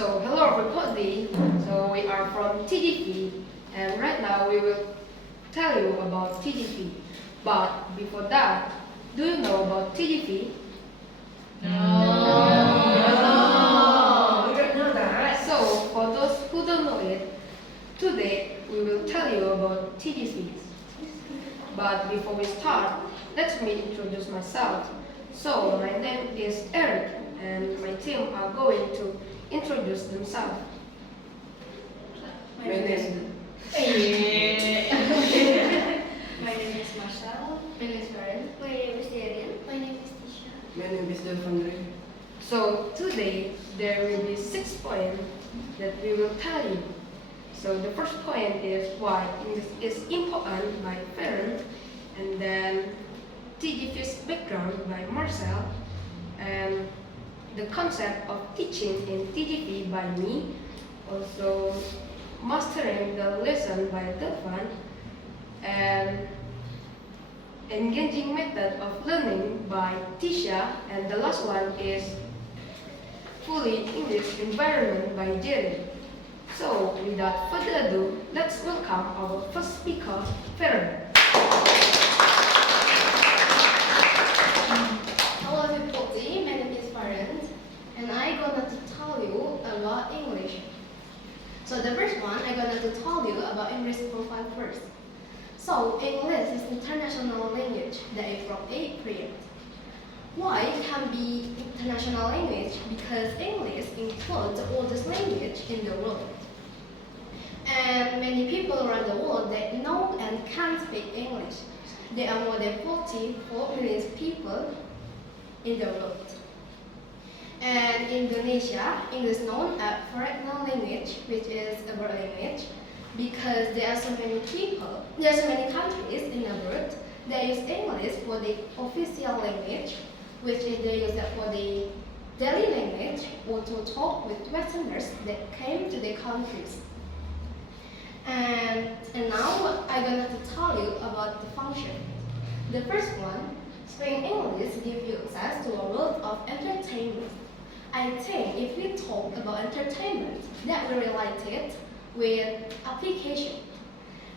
So hello everybody. So we are from TGP, and right now we will tell you about TGP. But before that, do you know about TGP? We don't know that. So for those who don't know it, today we will tell you about TGP. But before we start, let me introduce myself. So my name is Eric, and my team are going to introduce themselves. My name is My name is Marcel. My name is Karen. My name is Darian. My name is Tisha. My name is Delfandre. So today there will be 6 points that we will tell you. So the first point is why English is important by Farron, and then TGP's background by Marcel, and the concept of teaching in TGP by me, also mastering the lesson by Delfan, and engaging method of learning by Tisha, and the last one is fully English environment by Jerry. So without further ado, let's welcome our first speaker, Farron. Hello everybody, my name is Farhan and I'm gonna to tell you about English. So the first one, I'm gonna to tell you about English profile first. So English is international language that is from 8th grade. Why it can be international language? Because English includes the oldest language in the world. And many people around the world that know and can speak English. There are more than 44 million people in the world. And in Indonesia, English is known as foreign language, which is a world language, because there are so many people, there are so many countries in the world that use English for the official language, which is they use it for the daily language or to talk with Westerners that came to their countries. And now I'm going to tell you about the function. The first one, speaking English gives you access to a world of entertainment. I think if we talk about entertainment, that will relate it with application.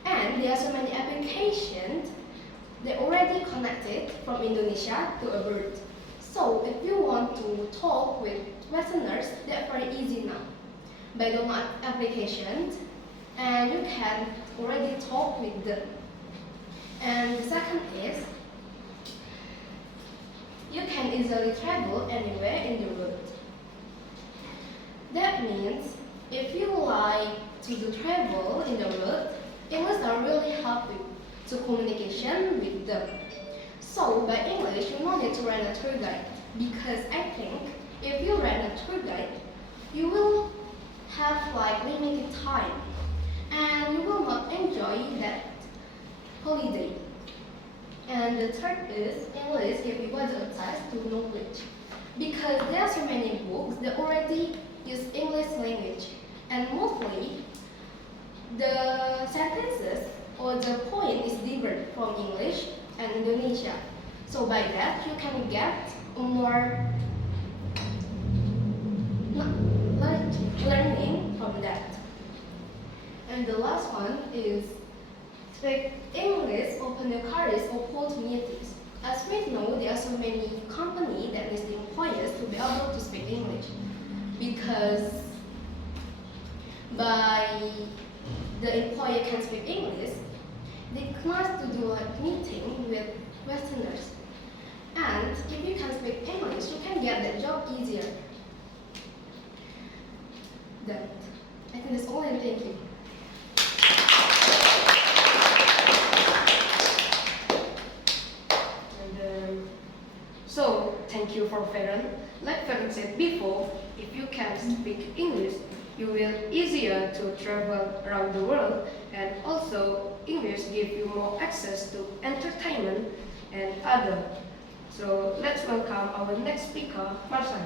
And there are so many applications that already connected from Indonesia to abroad. So if you want to talk with Westerners, that's very easy now. By the applications, and you can already talk with them. And the second is, you can easily travel anywhere in the world. That means, if you like to do travel in the world, English are really helpful to communication with them. So by English, you don't need to rent a tour guide, because I think if you rent a tour guide, you will have like limited time, and you will not enjoy that holiday. And the third is English gives you wider access to knowledge, because there are so many books that already use English language, and mostly the sentences or the point is different from English and Indonesia. So by that you can get more learning from that. And the last one is speak English open your careers opportunities. As we know, there are so many companies that need employers to be able to speak English, because by the employer can speak English, they can to do a meeting with Westerners. And if you can speak English, you can get that job easier. That I think that's all, and thank you. So thank you for Farron. Like Farron said before, if you can speak English, you will easier to travel around the world, and also English gives you more access to entertainment and other. So let's welcome our next speaker, Marcel.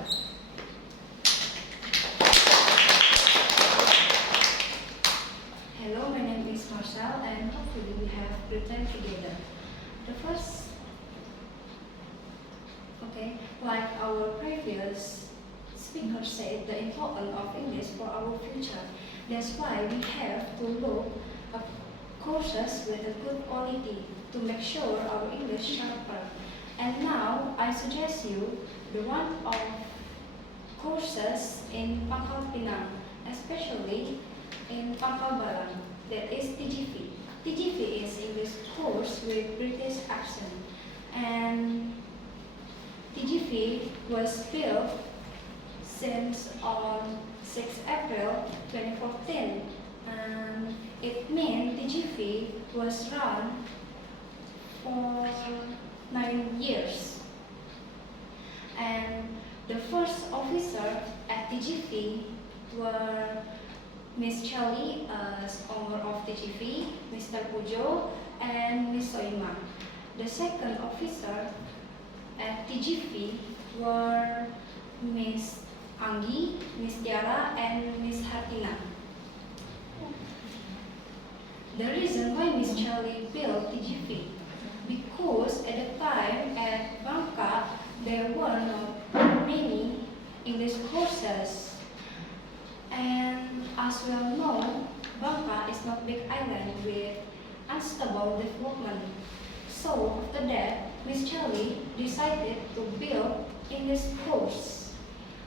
Hello, my name is Marcel, and hopefully we have good time together. The first, like our previous speaker said, the importance of English for our future. That's why we have to look up courses with a good quality to make sure our English sharper. And now I suggest you the one of courses in Pangkal Pinang, especially in Pangkal Balang, that is TGV. TGV is English course with British accent, and TGV was built since on 6 April 2014, and it means TGV was run for 9 years. And the first officer at TGV were Miss Charlie as owner of TGV, Mr. Pujo, and Miss Soima. The second officer at TGV were Miss Anggi, Miss Tiara, and Miss Hartina. The reason why Miss Charlie built TGV, because at the time at Bangka there were not many English courses, and as we all know, Bangka is not big island with unstable development. So after that, Miss Charlie decided to build English course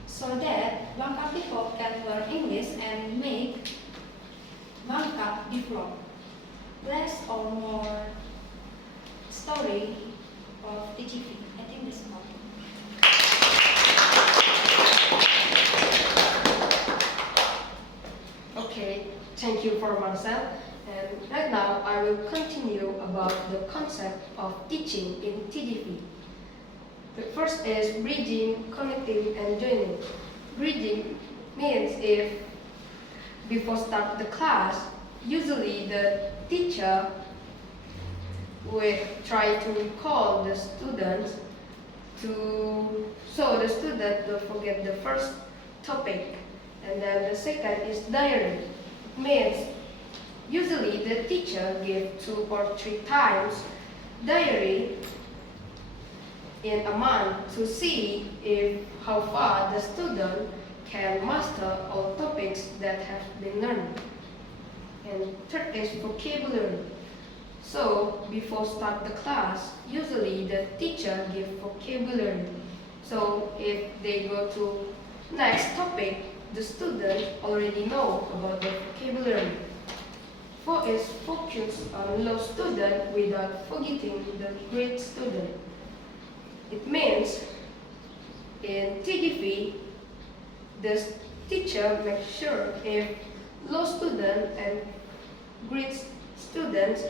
so that Bangka people can learn English and make Bangka develop. Less or more story of TGV. I think that's all. Okay, thank you for Marcel. And right now I will continue about the concept of teaching in TGV. The first is bridging, connecting, and joining. Bridging means if before start the class, usually the teacher will try to recall the students so the student don't forget the first topic. And then the second is diary. It means usually the teacher gives 2 or 3 times diary in a month to see if how far the student can master all topics that have been learned. And third is vocabulary. So before start the class, usually the teacher gives vocabulary. So if they go to next topic, the student already know about the vocabulary. 4 is focus on low student without forgetting the great student. It means in TGV, the teacher makes sure if low student and great students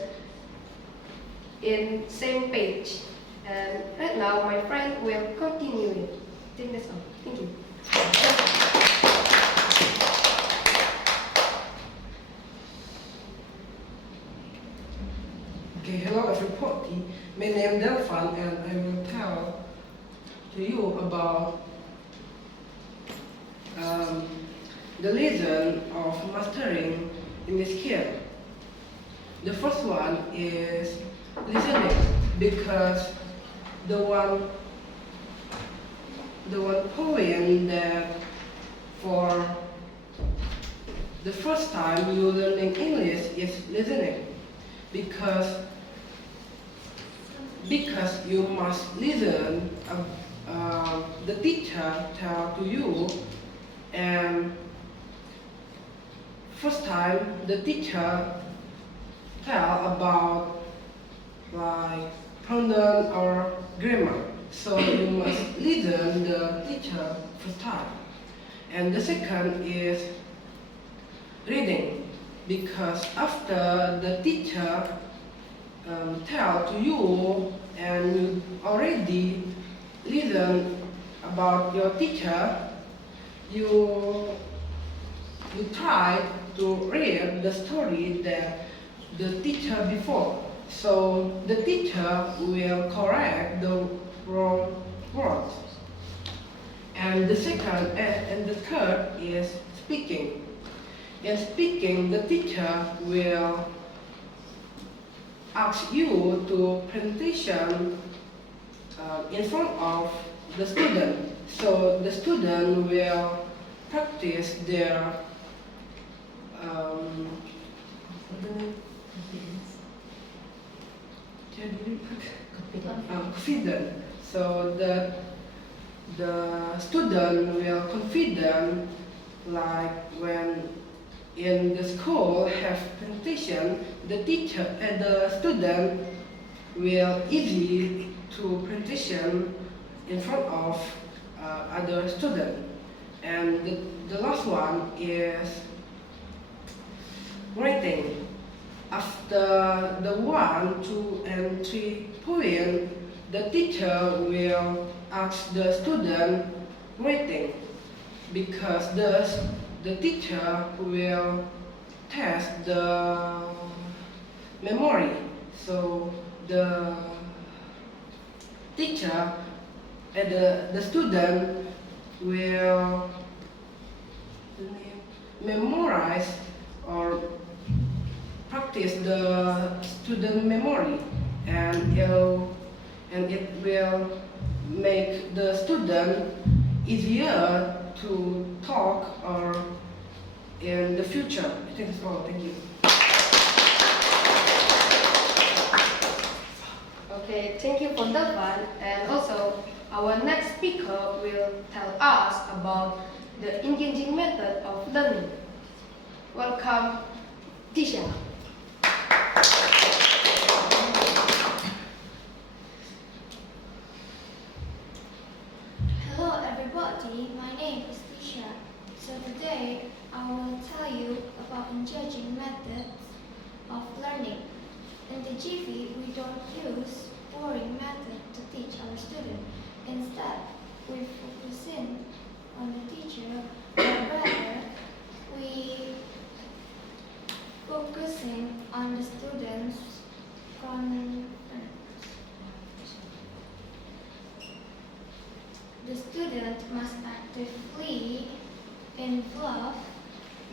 in same page. And right now my friend will continue it. I think that's all. Thank you. Okay, hello everybody. My name is Delphan and I will tell to you about the lesson of mastering English skill. The first one is listening, because the one point that for the first time you learning English is listening, because you must listen the teacher tell to you, and first time the teacher tell about like pronoun or grammar, so you must listen the teacher first time. And the second is reading, because after the teacher tell to you and you already listen about your teacher, you try to read the story that the teacher before, so the teacher will correct the wrong words. And the second and the third is speaking. In speaking, the teacher will ask you to presentation in front of the student. So the student will practice their what's the name? Confident. So the student will confident like when in the school have presentation, the teacher and the student will easy to presentation in front of other student. And the last one is writing. After the 1, 2, and 3 point, the teacher will ask the student writing because the teacher will test the memory. So the teacher and the student will memorize or practice the student memory, and it will make the student easier to talk or in the future. I think that's all. Thank you. Okay, thank you for that one. And also, our next speaker will tell us about the engaging method of learning. Welcome, Tisha. Hello everybody, my name is Tisha. So today I will tell you about engaging methods of learning. In the GV, we don't use boring method to teach our students. Instead, we focus in on the teacher, or rather, we focusing on the students from the student must actively involve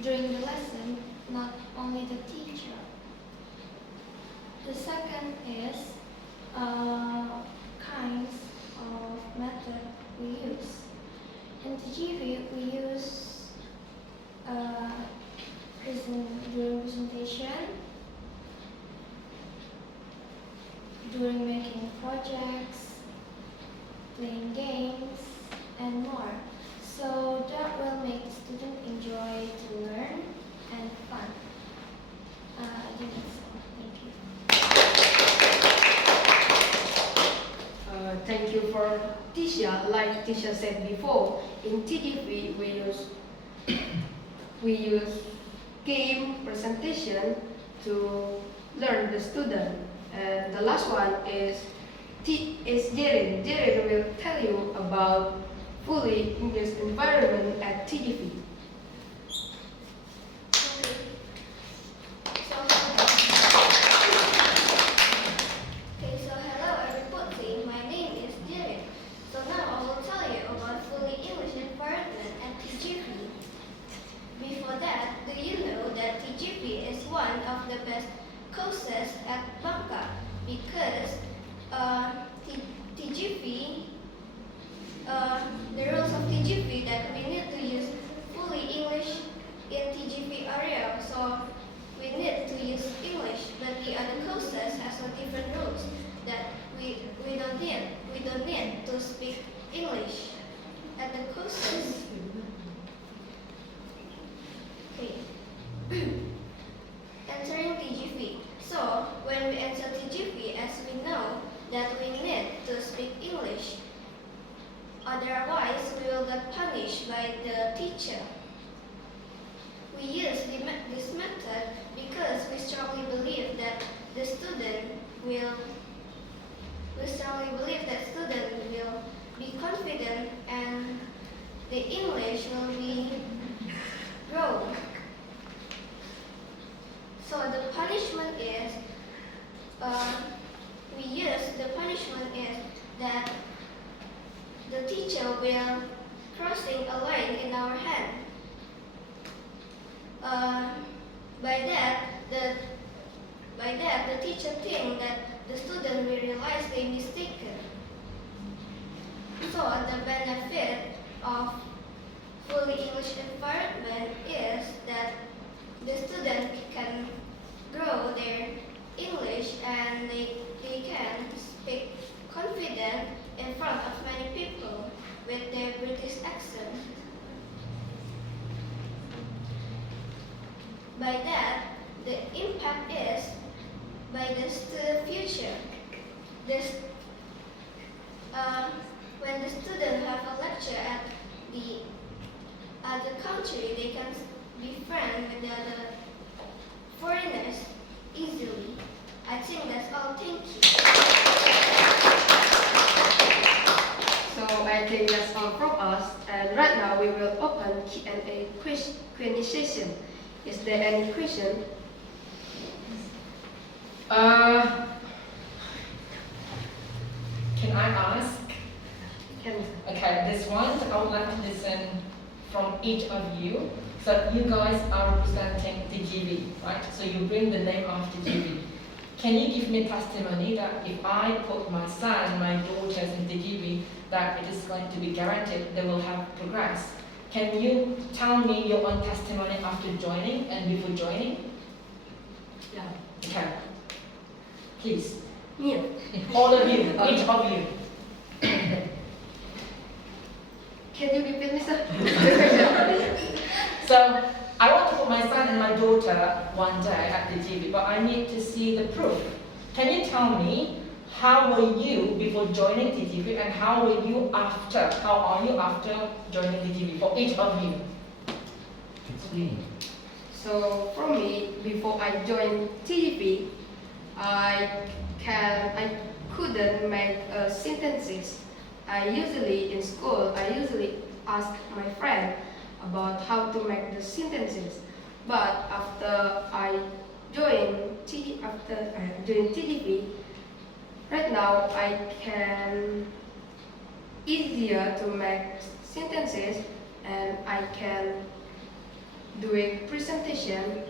during the lesson, not only the teacher. The second is kinds of method we use. In the GV, we use during presentation, during making projects, playing games, and more. So that will make students enjoy to learn and fun. I think that's all. Thank you. Thank you for Tisha. Like Tisha said before, in TGV we use game presentation to learn the student. And the last one is Jerin. Jerin will tell you about fully English environment at TGV. So hello everybody, my name is Jirin. So now I will tell you about fully English environment at TGV. Before that, do you know that TGV is one of the best courses at Bangka because TGV, the rules of TGV that we need to use fully English in TGV area, so we need to use English, but the other courses has a different rules that we don't need. We don't need to speak English at the courses. Okay. Entering TGV. So when we enter TGV, as we know that we need to speak English. Otherwise, we will get punished by the teacher. We use this method because we strongly believe that the student will be confident and the English will be grow. So the punishment is that the teacher will crossing a line in our hand. By that, the teacher think that the student will realize they mistaken. So the benefit By that, the impact is by the student future. This, when the student have a lecture at the other country, they can be friends with the other foreigners easily. I think that's all. Thank you. So I think that's all from us. And right now we will open Q&A session. Is there any question? Can I ask? Can Okay, this one I would like to listen from each of you. So you guys are representing TGV, right? So you bring the name of TGV. Can you give me testimony that if I put my son, my daughters in TGV, that it is going to be guaranteed they will have progress? Can you tell me your own testimony after joining and before joining? Yeah. Okay. Please. Yeah. All of you, each of you. Can you repeat me, sir? So I want to put my son and my daughter one day at the TV, but I need to see the proof. Can you tell me how were you before joining TTV and how were you after? How are you after joining TTV for each of you? So for me, before I joined TGP, I couldn't make sentences. In school, I usually ask my friend about how to make the sentences. But after I joined TGP, right now I can easier to make sentences and I can do a presentation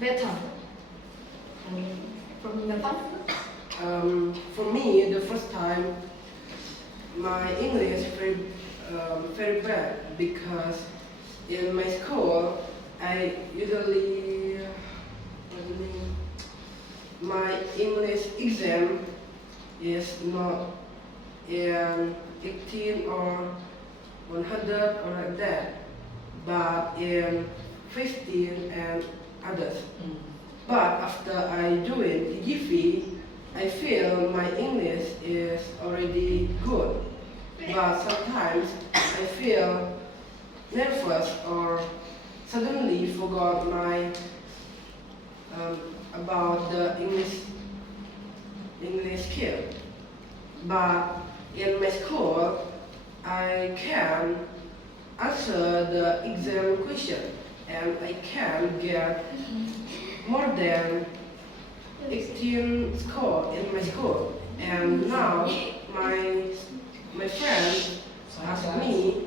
better. From the For me, the first time, my English very bad because in my school, I usually my English exam is not in 18 or 100 or like that, but in 15 and others. But after I do it, TGV, I feel my English is already good. But sometimes I feel nervous or suddenly forgot my about the English skill. But in my school, I can answer the exam question and I can get more than 18 score in my school. And now my friend asked me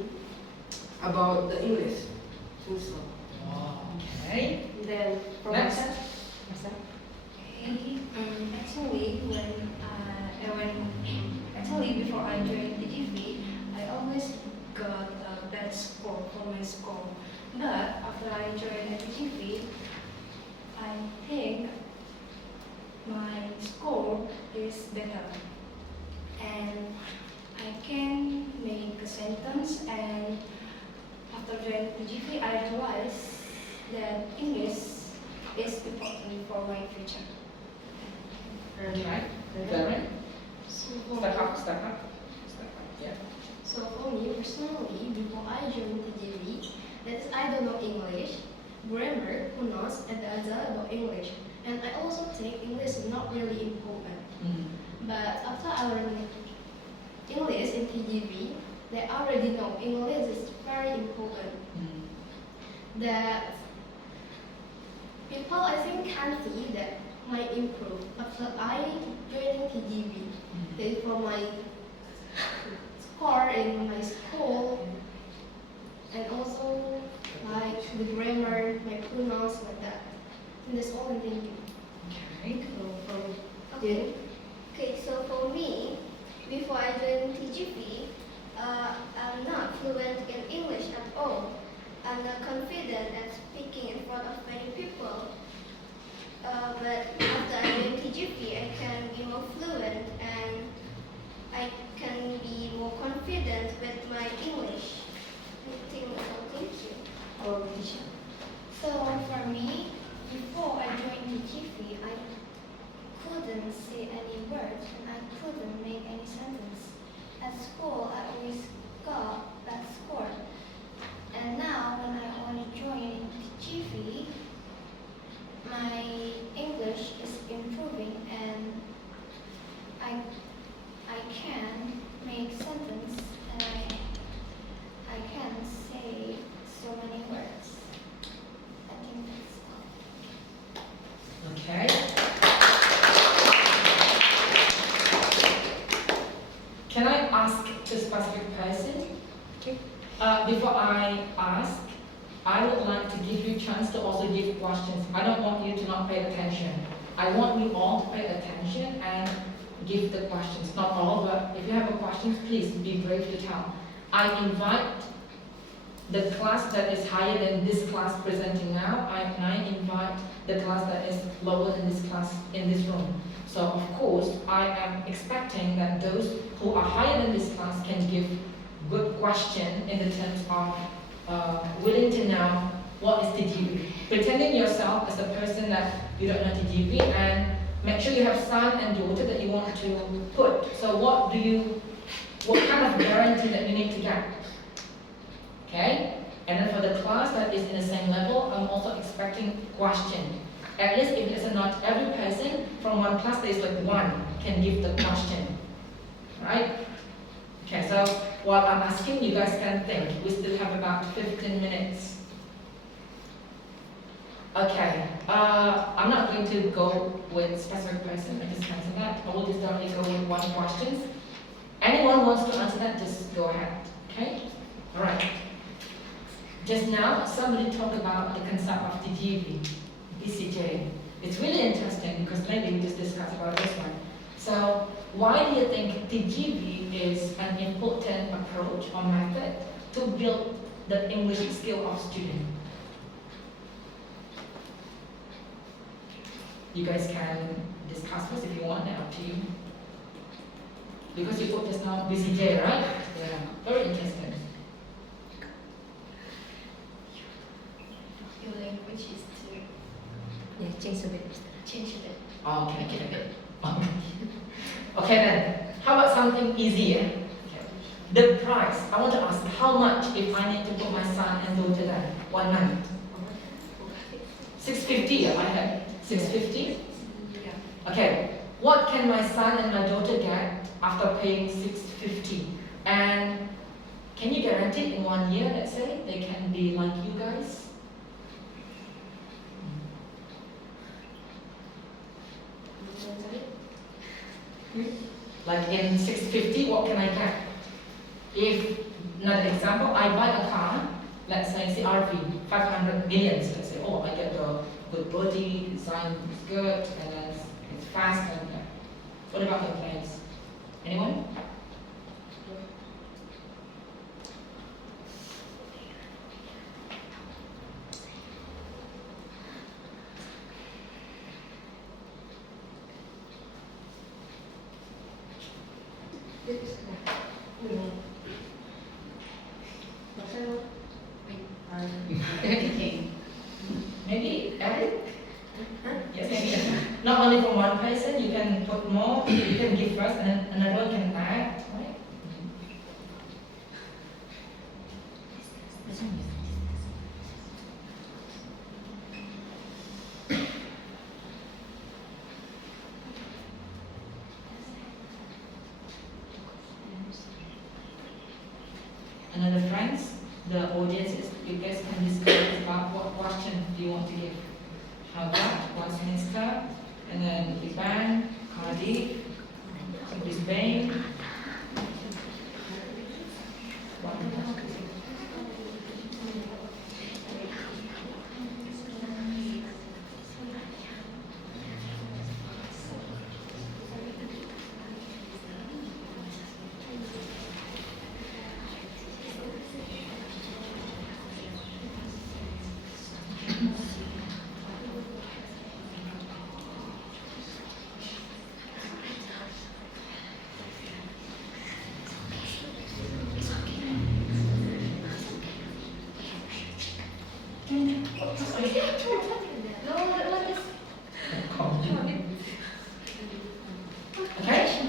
about the English. So. Okay. then from Next. myself. Actually before I joined the GV, I always got a bad score for my score. But after I joined the GV, I think my score is better, and I can make a sentence. And after joining the GV, I realized that English is important for my future. Right. Darren? So for Step me, up, step up. Step up. Yeah. So for me personally, before I joined TGV, that is I don't know English, grammar, who knows, and the other about English. And I also think English is not really important. But after I learned English in TGV, they already know English is very important. That people I think can see that might improve after I joining TGV. That is for my score in my school, and also like the grammar, my pronouns like that. And that's all I'm thinking. Okay. Okay. Okay, so for me, before I joined TGP, I'm not fluent in English at all. I'm not confident at speaking in front of many people. But after I joined TGP, I can be more fluent and I can be more confident with my English. I think that's all. Thank you. Our teacher. So for me, school, I always got bad score. And now, when I want to join GV, my English is improving and I can make sentence and I can say so many words. I think that's all. Okay. Can I ask a specific person? Before I ask, I would like to give you a chance to also give questions. I don't want you to not pay attention. I want you all to pay attention and give the questions. Not all, but if you have a question, please be brave to tell. I invite the class that is higher than this class presenting now, and I invite the class that is lower than this class in this room. So of course, I am expecting that those who are higher than this class can give good question in the terms of willing to know what is TGV. Pretending yourself as a person that you don't know TGV, and make sure you have son and daughter that you want to put. So what kind of guarantee that you need to get? Okay? And then for the class that is in the same level, I'm also expecting question. At least if it's not every person from one class, there's like one can give the question. Right? Okay, so while I'm asking, you guys can think. We still have about 15 minutes. Okay, I'm not going to go with specific person and just answer that. I will just only go with one question. Anyone wants to answer that, just go ahead. Okay? All right. Just now, somebody talked about the concept of TGV, BCJ. It's really interesting because maybe we just discussed about this one. So, why do you think TGV is an important approach or method to build the English skill of students? You guys can discuss this if you want, up to you. Because you put just now BCJ, right? Yeah, very interesting. Your language is to change a bit. change a bit. Okay, Make it a bit. okay. Okay then, how about something easier? Okay. The price, I want to ask how much if I need to put my son and daughter there, 1 month? 650, I had 650? Yeah. Okay, what can my son and my daughter get after paying 650? And can you guarantee in 1 year, let's say, they can be like you guys? Like in 650, what can I get? If, another example, I buy a car, let's say CRV, 500 millions, let's say, oh, I get the good body, design is good, and then it's fast, and what about the planes? Anyone? Maybe Eric? Yes, maybe. Not only from one person, you can put more, you can give first, and then another one can add, right? Another friends, the audiences, you guys can discuss about what question do you want to give. Harvard, Westminster, and then Big Bang, Cardiff, Brisbane. Okay?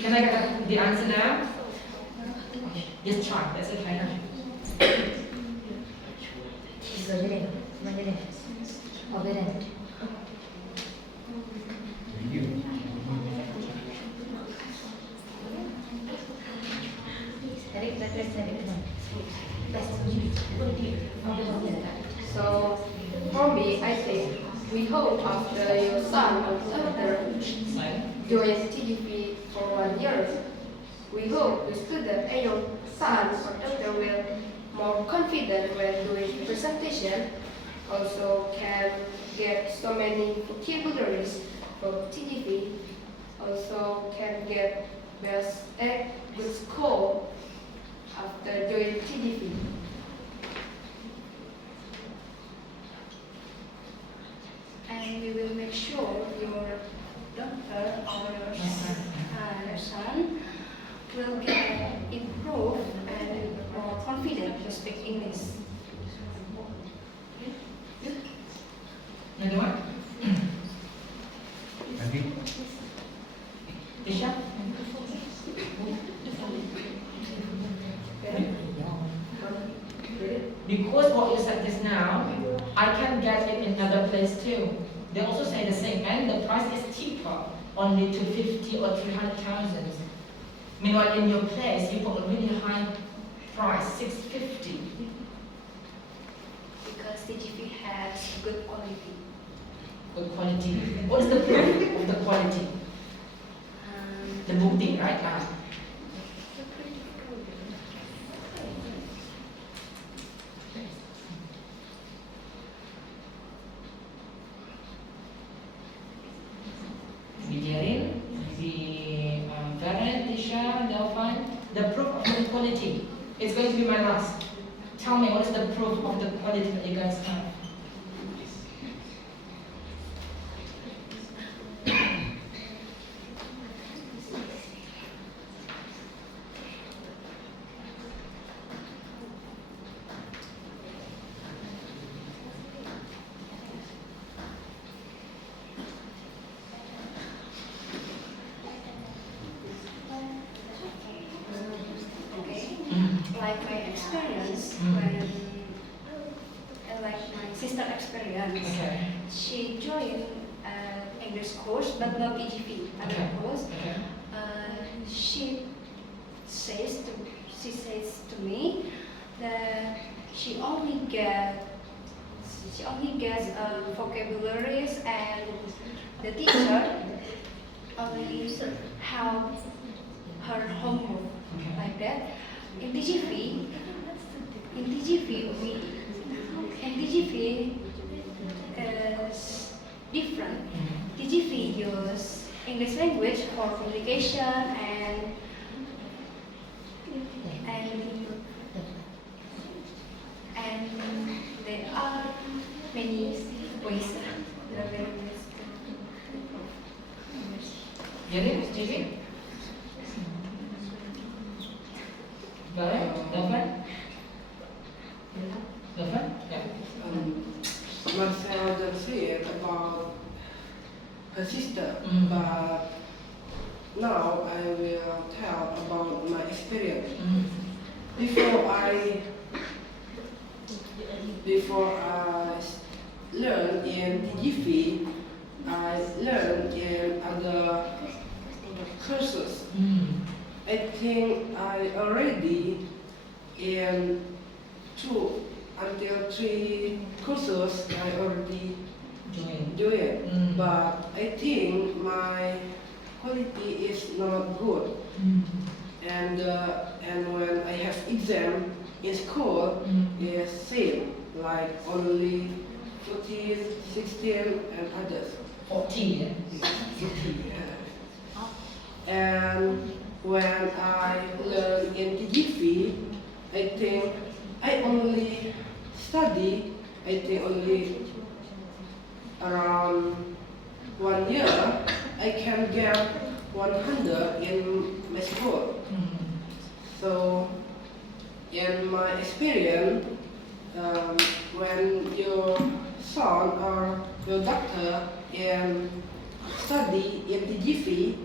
Can I get the answer now? Just try. That's okay. Rồi đây này, mang đây này. Ở đây này. Jadi kita tes ini kan. So for me, I think we hope after your son or daughter joins TGP for 1 year, we hope the student and your son or daughter will more confident when doing presentation, also can get so many vocabularies from TGP, also can get best at good score after doing TGP. And we will make sure your daughter or your son will get improved and more confident to speak English. Another one? Tisha? Because what you said just now, I can get it in other place too. They also say the same, and the price is cheaper, only 250 or 300,000. Meanwhile, in your place, you put a really high price, 650. Because TGP has good quality. Good quality. What is the proof of the quality? The booking, right? Bijarin, the Varen, Tisha, Delphine. The proof of the quality. It's going to be my last. Tell me, what is the proof of the quality that you guys have? Like my experience like my sister experience. Okay. She joined English course but not EGP, other Okay. course. Okay. She says to me that she only gets vocabularies and the teacher only help her homework like that. In TGV is different. TGV use English language for communication and there are many ways. There are many ways. Jadi, Stevie? Valen? Delphine? Delphine? Yeah. Marcel just said about her sister, Mm. but now I will tell about my experience. Before I learned in TGV, I learned in other courses. I think I already in 2 until 3 courses I already do it, but I think my quality is not good. And when I have exam in school, it's same like only 14, 16 and others. 14, yeah? And when I learn in TGV, I think I only study, I think only around 1 year, I can get 100 in my school. So, in my experience, when your son or your daughter study in TGV,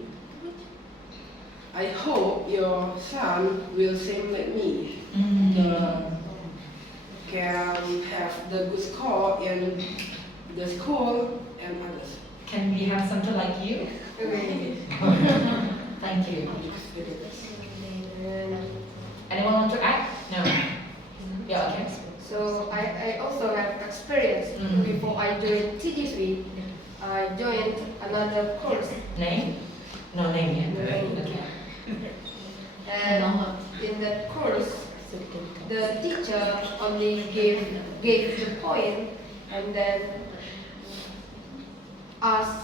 I hope your son will same like me. Can have the good score in the school and others. Can we have something like you? Okay. Thank you. And Anyone want to add? No. Yeah, okay. so I also have experience before I joined TGV. I joined another course, Name? No name yet. No name. Okay. and in that course, the teacher only gave the point and then asked